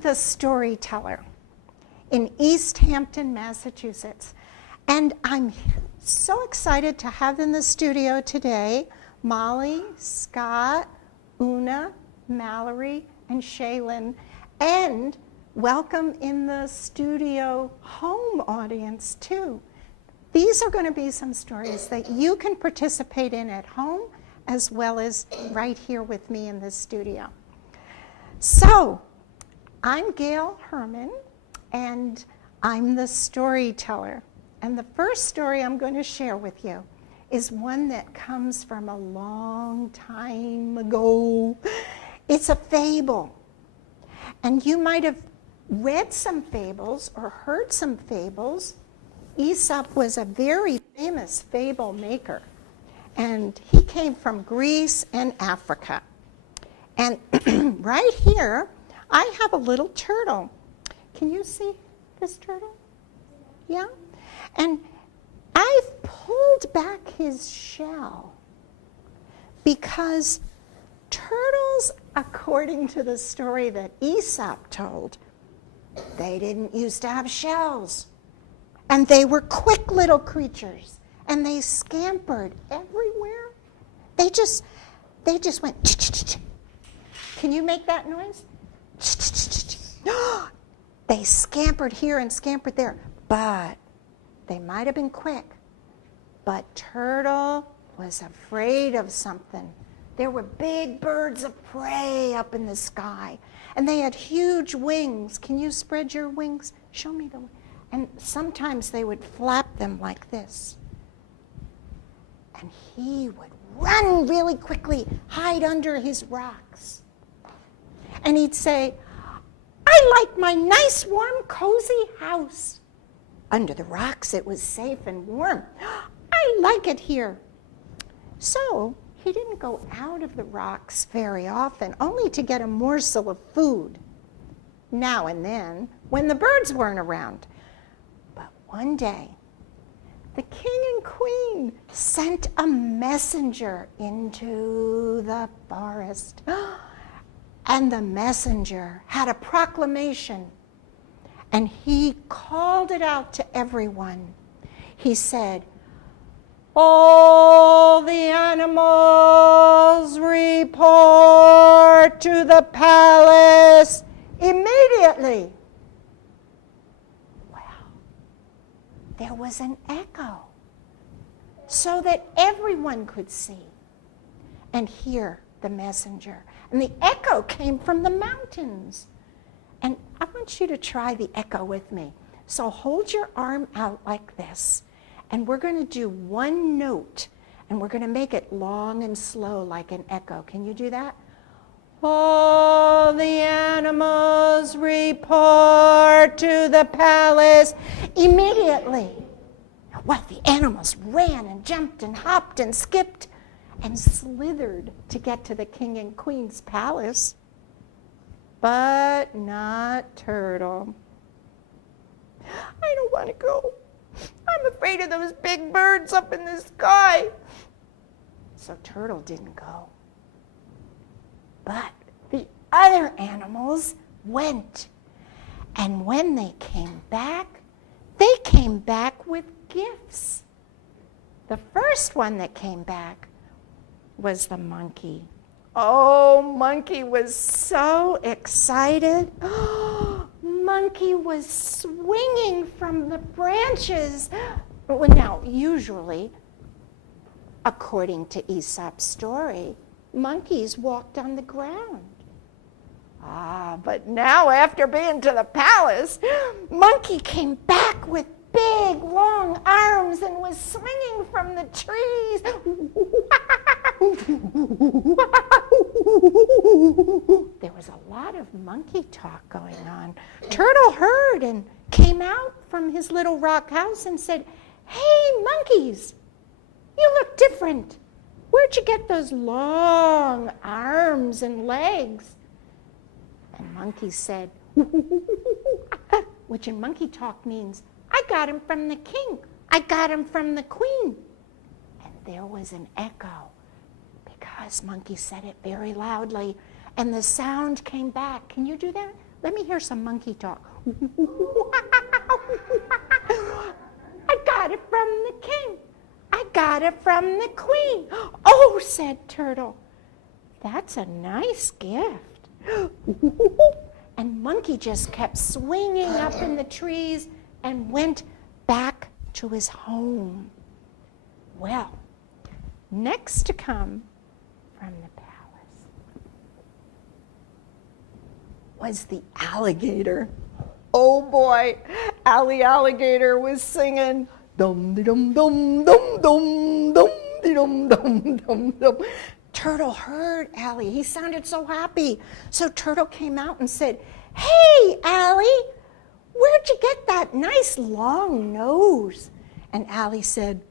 the Storyteller in East Hampton, Massachusetts. And I'm so excited to have in the studio today Molly, Scott, Una, Mallory, and Shaylin, and welcome in the studio home audience too. These are going to be some stories that you can participate in at home as well as right here with me in the studio. So, I'm Gail Herman, and I'm the storyteller. And the first story I'm going to share with you is one that comes from a long time ago. It's a fable. And you might have read some fables or heard some fables. Aesop was a very famous fable maker, and he came from Greece and Africa. And right here, I have a little turtle. Can you see this turtle? Yeah? And I've pulled back his shell because turtles, according to the story that Aesop told, they didn't used to have shells. And they were quick little creatures, and they scampered everywhere. They just went, ch-ch-ch-ch. Can you make that noise? They scampered here and scampered there, but they might have been quick. But Turtle was afraid of something. There were big birds of prey up in the sky, and they had huge wings. Can you spread your wings? Show me the wings. And sometimes they would flap them like this. And he would run really quickly, hide under his rocks. And he'd say, I like my nice, warm, cozy house. Under the rocks, it was safe and warm. I like it here. So he didn't go out of the rocks very often, only to get a morsel of food now and then when the birds weren't around. But one day, the king and queen sent a messenger into the forest. And the messenger had a proclamation, and he called it out to everyone. He said, all the animals report to the palace immediately. Well, there was an echo so that everyone could see and hear the messenger. And the echo came from the mountains. And I want you to try the echo with me. So hold your arm out like this. And we're going to do one note. And we're going to make it long and slow like an echo. Can you do that? All the animals report to the palace immediately. Well, the animals ran and jumped and hopped and skipped and slithered to get to the king and queen's palace. But not Turtle. I don't want to go. I'm afraid of those big birds up in the sky. So Turtle didn't go. But the other animals went. And when they came back with gifts. The first one that came back was the monkey. Oh, Monkey was so excited. Monkey was swinging from the branches. Well, now, usually, according to Aesop's story, monkeys walked on the ground. But now, after being to the palace, Monkey came back with big, long arms and was swinging from the trees. There was a lot of monkey talk going on. Turtle heard and came out from his little rock house and said, hey, monkeys, you look different. Where'd you get those long arms and legs? And Monkey said, which in monkey talk means, I got him from the king. I got him from the queen. And there was an echo because Monkey said it very loudly, and the sound came back. Can you do that? Let me hear some monkey talk. I got it from the king. I got it from the queen. Oh, said Turtle, that's a nice gift. And Monkey just kept swinging up in the trees and went back to his home. Well, next to come from the palace was the alligator. Oh boy, Alligator was singing dum dum dum dum dum dum dum dum dum dum. Turtle heard Allie. He sounded so happy. So Turtle came out and said, "Hey, Allie, where'd you get that nice long nose?" And Allie said,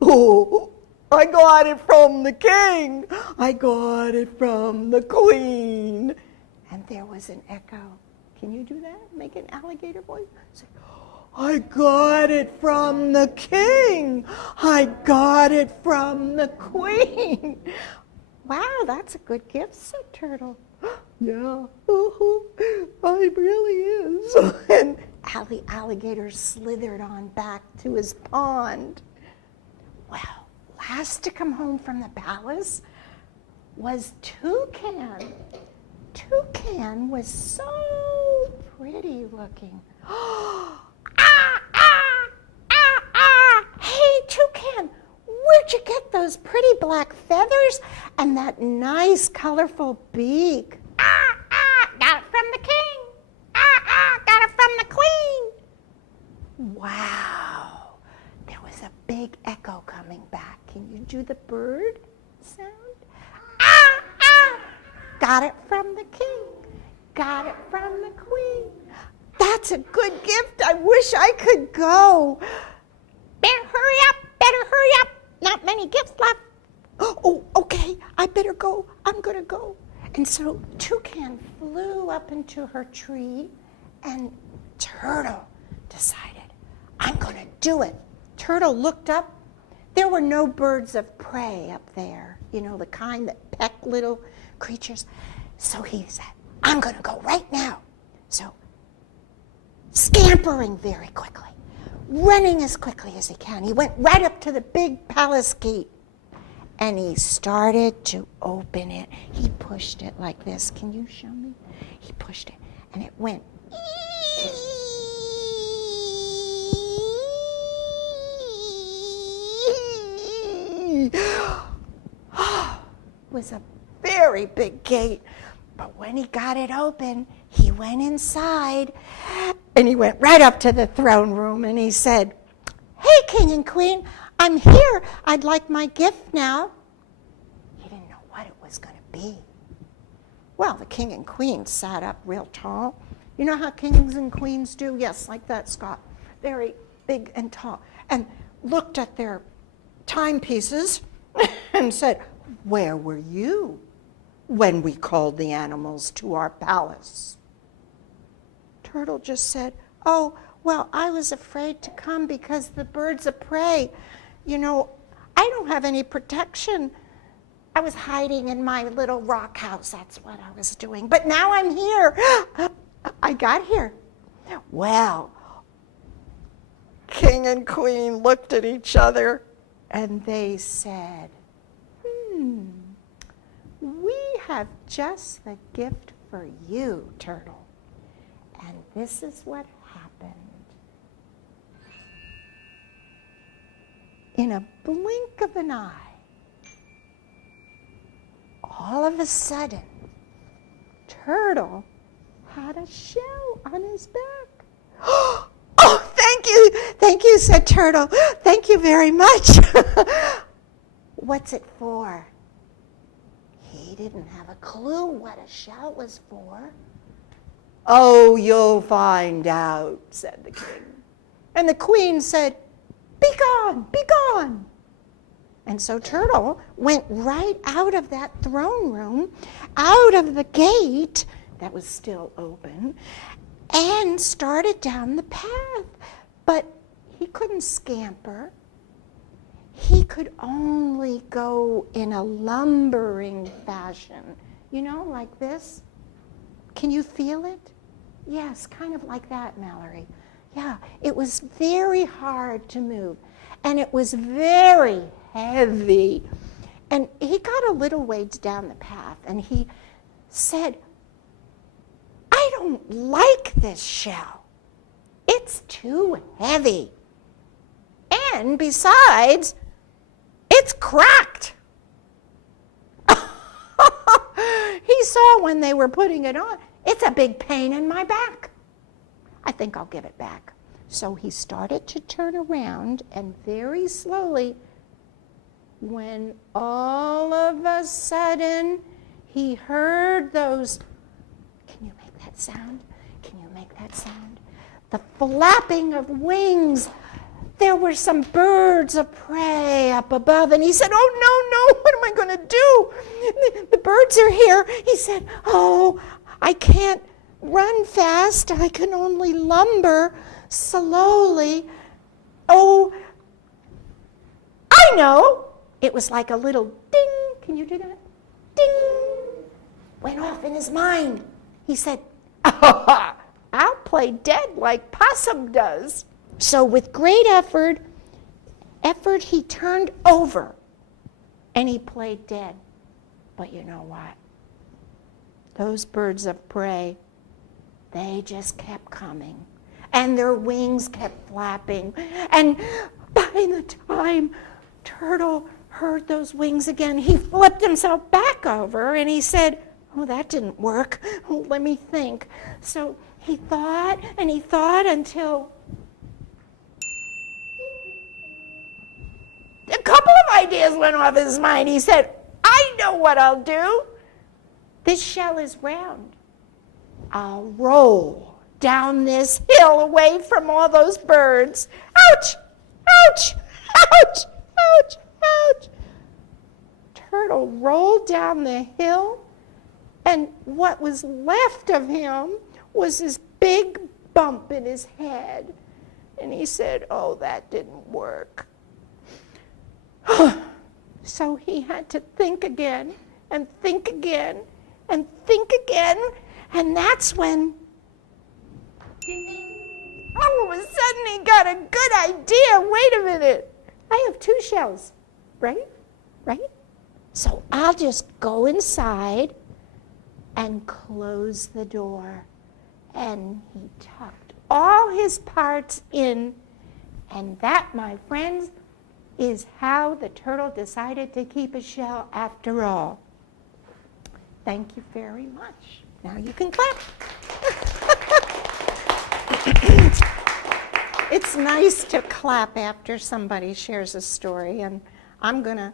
"Oh, I got it from the king. I got it from the queen." And there was an echo. Can you do that? Make an alligator voice? Say, "I got it from the king. I got it from the queen." Wow, that's a good gift, said Turtle. Yeah, it really is. And Alligator slithered on back to his pond. Well, last to come home from the palace was Toucan. Toucan was so pretty looking. Hey, Toucan, where'd you get those pretty black feathers and that nice colorful beak? Got it from the king. Got it from the queen. Wow, there was a big echo coming back. Can you do the bird sound? Got it from the king. Got it from the queen. That's a good gift. I wish I could go. Better hurry up. Not many gifts left. Oh, okay. I better go. I'm going to go. And so Toucan flew up into her tree, and Turtle decided, I'm going to do it. Turtle looked up. There were no birds of prey up there, you know, the kind that peck little creatures. So he said, I'm going to go right now. So scampering very quickly, running as quickly as he can, he went right up to the big palace gate, and he started to open it. He pushed it like this. Can you show me? He pushed it, and it went. It was a very big gate, but when he got it open, he went inside, and he went right up to the throne room, and he said, "Hey, King and Queen, I'm here. I'd like my gift now." He didn't know what it was going to be. Well, the king and queen sat up real tall. You know how kings and queens do? Yes, like that, Scott. Very big and tall. And looked at their timepieces and said, "Where were you when we called the animals to our palace?" Turtle just said, "Oh, well, I was afraid to come because the birds of prey, you know, I don't have any protection. I was hiding in my little rock house. That's what I was doing. But now I'm here. I got here." Well, king and queen looked at each other and they said, "We have just the gift for you, Turtle." And this is what happened. In a blink of an eye, all of a sudden, Turtle had a shell on his back. "Oh, thank you," said Turtle. "Thank you very much." "What's it for?" He didn't have a clue what a shell was for. "Oh, you'll find out," said the king. And the queen said, "Be gone, be gone." And so Turtle went right out of that throne room, out of the gate that was still open, and started down the path. But he couldn't scamper. He could only go in a lumbering fashion, you know, like this. Can you feel it? Yes, kind of like that, Mallory. Yeah, it was very hard to move, and it was very heavy. And he got a little ways down the path, and he said, I don't like this shell. It's too heavy. And besides, it's cracked. He saw when they were putting it on, it's a big pain in my back. I think I'll give it back. So he started to turn around, and very slowly, when all of a sudden he heard those, can you make that sound? Can you make that sound? The flapping of wings. There were some birds of prey up above, and he said, oh, no, what am I going to do? The birds are here. He said, oh, I can't run fast. I can only lumber slowly. Oh, I know. It was like a little ding. Can you do that? Ding. Went off in his mind. He said, I'll play dead like Possum does. So with great effort, he turned over and he played dead. But you know what? Those birds of prey, they just kept coming. And their wings kept flapping. And by the time Turtle heard those wings again, he flipped himself back over and he said, oh, that didn't work. Oh, let me think. So he thought and he thought until a couple of ideas went off his mind. He said, I know what I'll do. This shell is round. I'll roll down this hill away from all those birds. Ouch! Ouch! Ouch! Ouch! Ouch! Turtle rolled down the hill, and what was left of him was this big bump in his head. And he said, oh, that didn't work. So he had to think again, and think again, and think again, and that's when all of a sudden he got a good idea. Wait a minute. I have 2 shells, right? Right? So I'll just go inside and close the door. And he tucked all his parts in, and that, my friends, is how the turtle decided to keep a shell after all. Thank you very much. Now you can clap. It's nice to clap after somebody shares a story, and I'm going to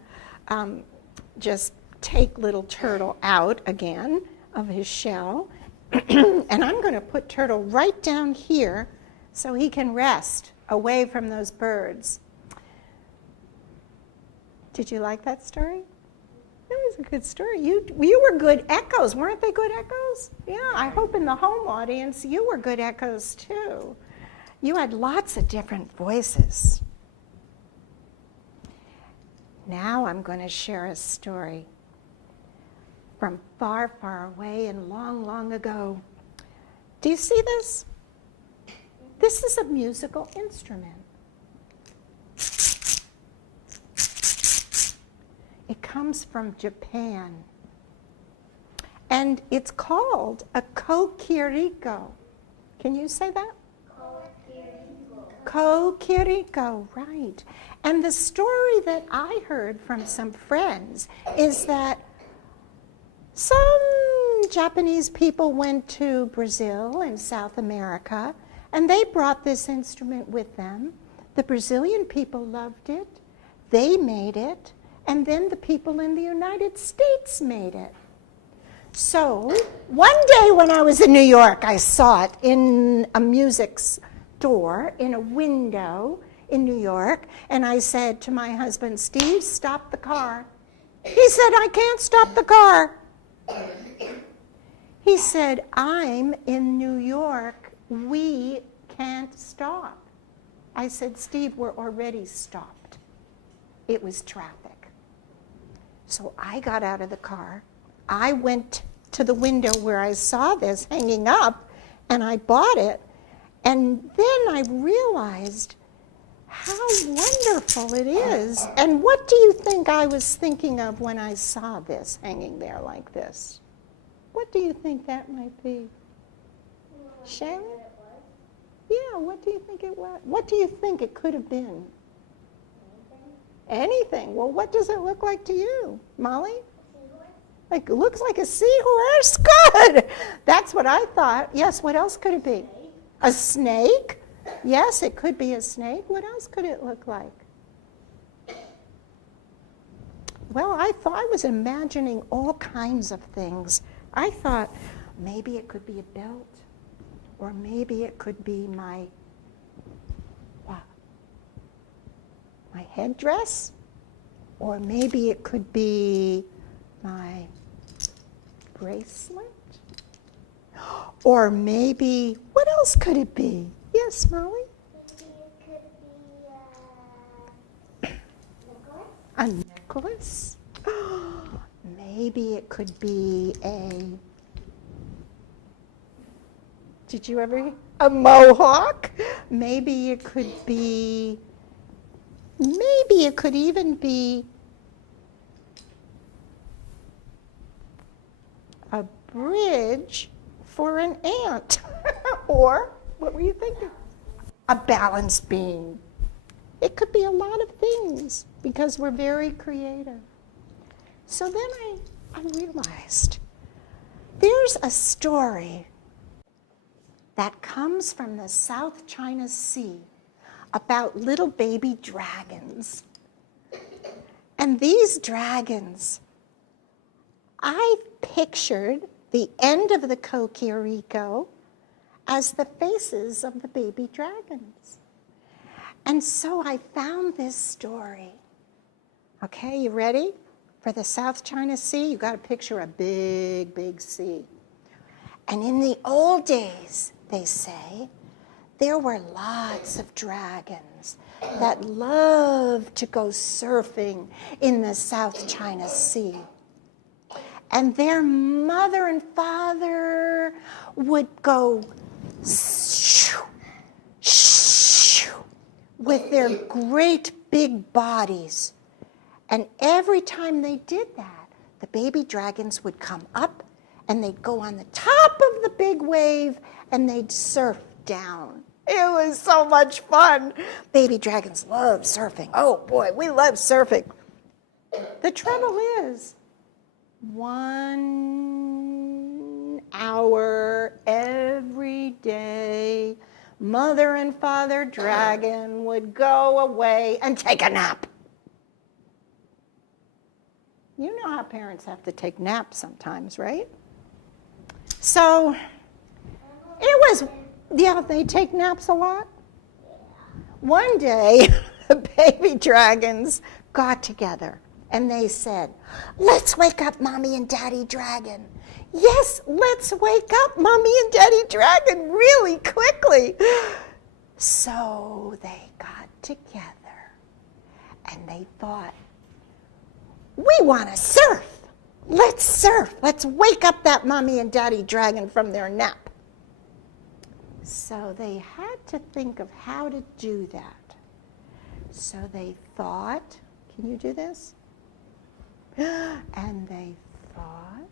just take little Turtle out again of his shell, and I'm going to put Turtle right down here so he can rest away from those birds. Did you like that story? That was a good story. You were good echoes. Weren't they good echoes? Yeah, I hope in the home audience you were good echoes too. You had lots of different voices. Now I'm going to share a story from far, far away and long, long ago. Do you see this? This is a musical instrument. It comes from Japan, and it's called a kokiriko. Can you say that? Kokiriko, right. And the story that I heard from some friends is that some Japanese people went to Brazil and South America, and they brought this instrument with them. The Brazilian people loved it. They made it. And then the people in the United States made it. So one day when I was in New York, I saw it in a music store, in a window in New York, and I said to my husband, Steve, stop the car. He said, I can't stop the car. He said, I'm in New York. We can't stop. I said, Steve, we're already stopped. It was traffic. So I got out of the car. I went to the window where I saw this hanging up, and I bought it. And then I realized how wonderful it is. And what do you think I was thinking of when I saw this hanging there like this? What do you think that might be? Shannon? Yeah, what do you think it was? What do you think it could have been? Anything. Well, what does it look like to you? Molly? Like, it looks like a seahorse? Good. That's what I thought. Yes, what else could it be? A snake? Yes, it could be a snake. What else could it look like? Well, I thought I was imagining all kinds of things. I thought maybe it could be a belt, or maybe it could be my headdress, or maybe it could be my bracelet, or maybe, what else could it be? Yes, Molly? Maybe it could be A necklace? Maybe it could be did you ever, a mohawk? Maybe it could even be a bridge for an ant. Or, what were you thinking? A balance beam. It could be a lot of things because we're very creative. So then I realized there's a story that comes from the South China Sea about little baby dragons. And these dragons, I pictured the end of the Kokiriko as the faces of the baby dragons. And so I found this story. Okay, you ready? For the South China Sea, you got to picture a big, big sea. And in the old days, they say, there were lots of dragons that loved to go surfing in the South China Sea. And their mother and father would go with their great big bodies. And every time they did that, the baby dragons would come up and they'd go on the top of the big wave and they'd surf down. It was so much fun. Baby dragons love surfing. Oh boy, we love surfing. The trouble is, 1 hour every day, Mother and Father Dragon would go away and take a nap. You know how parents have to take naps sometimes, right? So it was, yeah, they take naps a lot. One day, the baby dragons got together and they said, let's wake up Mommy and Daddy Dragon. Yes, let's wake up Mommy and Daddy Dragon really quickly. So they got together and they thought, we want to surf. Let's surf. Let's wake up that Mommy and Daddy Dragon from their nap. So they had to think of how to do that. So they thought, can you do this? And they thought,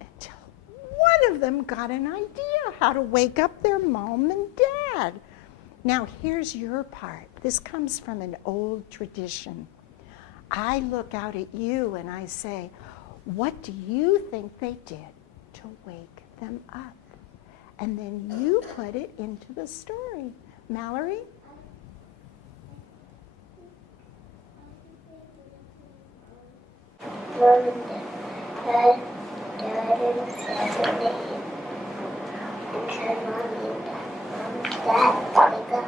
until one of them got an idea how to wake up their mom and dad. Now, here's your part. This comes from an old tradition. I look out at you and I say, what do you think they did to wake them up? And then you put it into the story. Mallory? Mom and Dad and Saturday. And said, Mommy and Dad, wake up.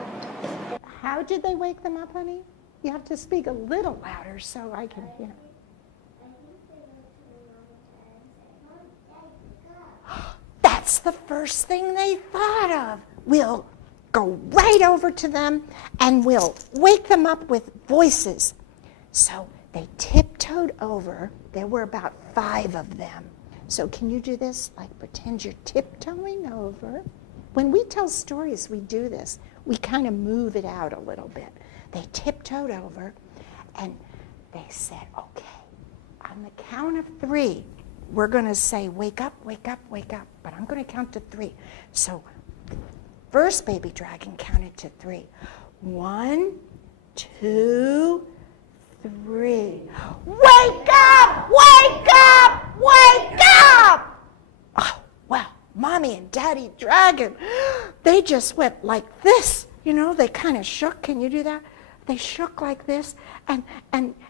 How did they wake them up, honey? You have to speak a little louder so I can hear. That's the first thing they thought of. We'll go right over to them and we'll wake them up with voices. So They tiptoed over. There were about 5 of them. So can you do this? Like pretend you're tiptoeing over. When we tell stories, we do this. We kind of move it out a little bit. They tiptoed over and they said, okay, on the count of 3, we're going to say, wake up, wake up, wake up. But I'm going to count to 3. So first baby dragon counted to 3. 1, 2, 3. Wake up! Wake up! Wake up! Oh, well, Mommy and Daddy Dragon, they just went like this. You know, they kind of shook. Can you do that? They shook like this, and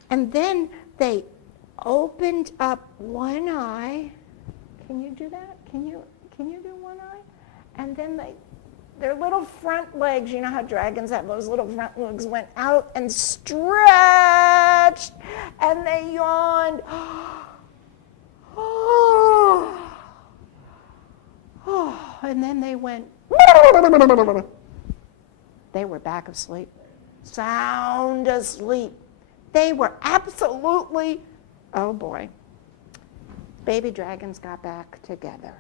then they opened up one eye. Can you do that? Can you do one eye? And then their little front legs, you know how dragons have those little front legs, went out and stretched, and they yawned. Oh, and then they went. They were back asleep, sound asleep. They were absolutely, oh boy. Baby dragons got back together.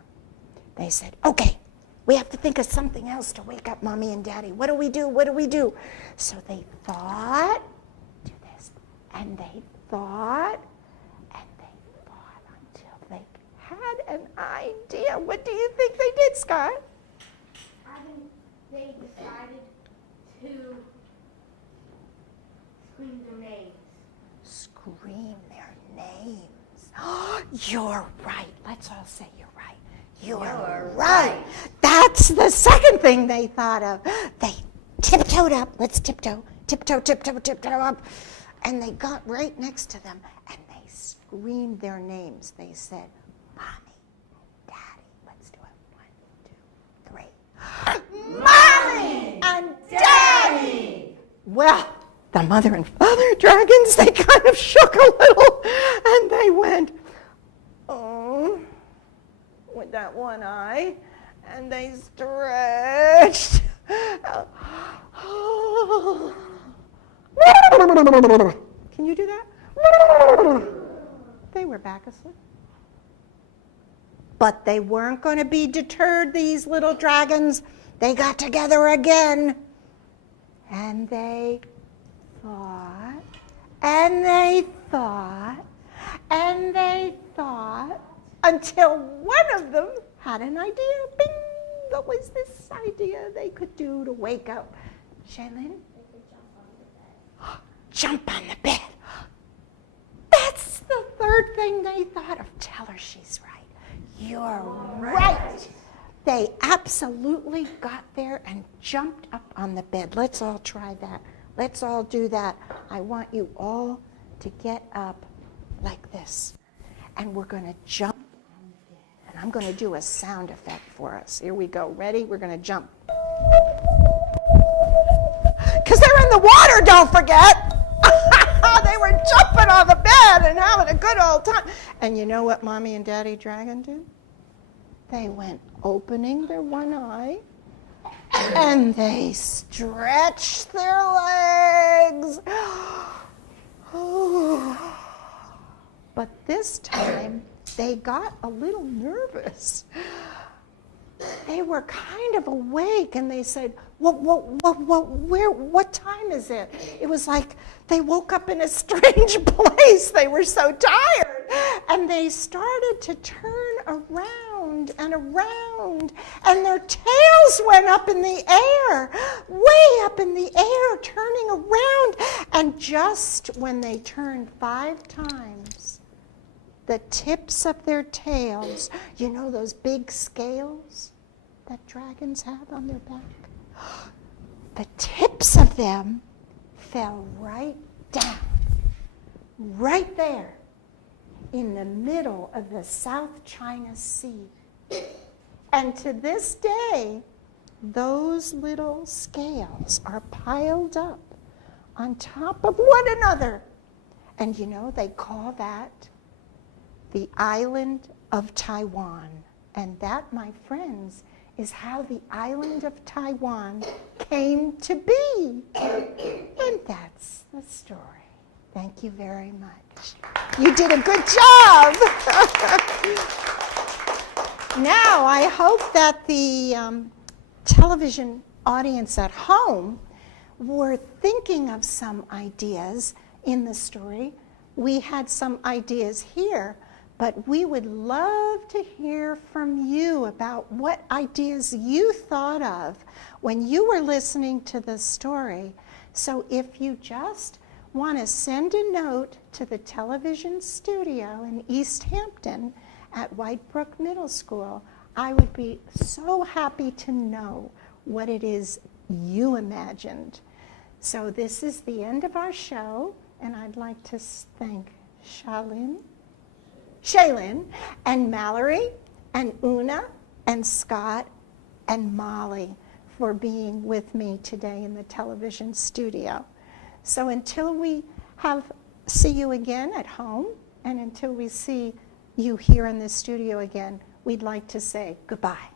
They said, okay, we have to think of something else to wake up Mommy and Daddy. What do we do? What do we do? So they thought, do this, and they thought, until they had an idea. What do you think they did, Scott? I think they decided to scream their names. Scream their names. You're right. Let's all say you're right. You're right. That's the second thing they thought of. They tiptoed up. Let's tiptoe, tiptoe, tiptoe, tiptoe up. And they got right next to them and they screamed their names. They said, Mommy, Daddy. Let's do it. 1, 2, 3. Mommy and Daddy. Well, the mother and father dragons, they kind of shook a little and they went, oh, with that one eye, and they stretched. Can you do that? They were back asleep. But they weren't going to be deterred, these little dragons. They got together again. And they thought, and they thought, and they thought, until one of them had an idea. Bing! What was this idea they could do to wake up? Shaylin? They could jump on the bed. Jump on the bed. That's the third thing they thought of. Tell her she's right. You're right. They absolutely got there and jumped up on the bed. Let's all try that. Let's all do that. I want you all to get up like this. And we're going to jump on the bed. And I'm going to do a sound effect for us. Here we go. Ready? We're going to jump. Because they're in the water, don't forget. They were jumping on the bed and having a good old time. And you know what Mommy and Daddy Dragon do? They went opening their one eye and they stretched their legs. But this time they got a little nervous. They were kind of awake and they said, what time is it? It was like they woke up in a strange place. They were so tired. And they started to turn around and around. And their tails went up in the air, way up in the air, turning around. And just when they turned 5 times, the tips of their tails, you know those big scales that dragons have on their back? The tips of them fell right down, right there in the middle of the South China Sea. And to this day, those little scales are piled up on top of one another. And you know, they call that the island of Taiwan. And that, my friends, is how the island of Taiwan came to be. And that's the story. Thank you very much. You did a good job. Now, I hope that the television audience at home were thinking of some ideas in the story. We had some ideas here, but we would love to hear from you about what ideas you thought of when you were listening to the story. So if you just want to send a note to the television studio in East Hampton at Whitebrook Middle School, I would be so happy to know what it is you imagined. So this is the end of our show, and I'd like to thank Shaylin, and Mallory, and Una, and Scott, and Molly for being with me today in the television studio. So until we see you again at home, and until we see you here in the studio again, we'd like to say goodbye.